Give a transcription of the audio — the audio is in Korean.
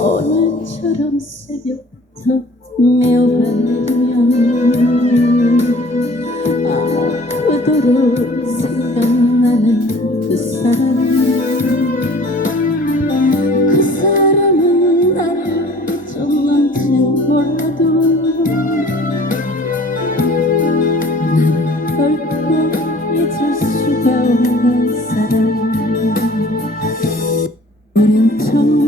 오늘처럼 새벽부터 묘하면 아프도록 생각나는 그 사람 그 사람은 나를 좀 언제 와도 잊을 수가 없는 사랑 우린 처음